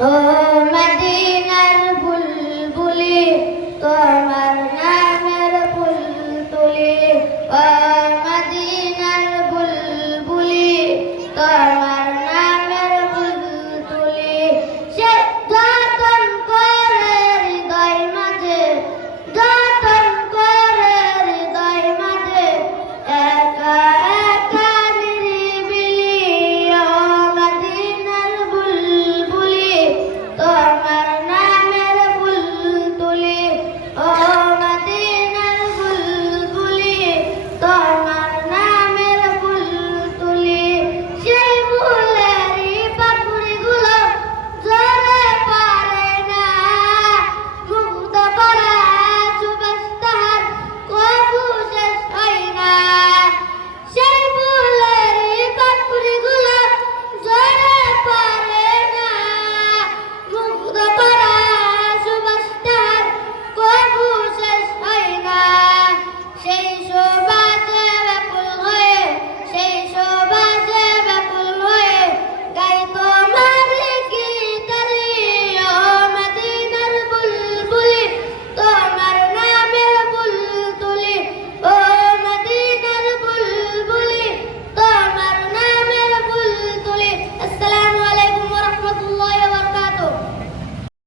ও মদিনার বুলবুলি তোর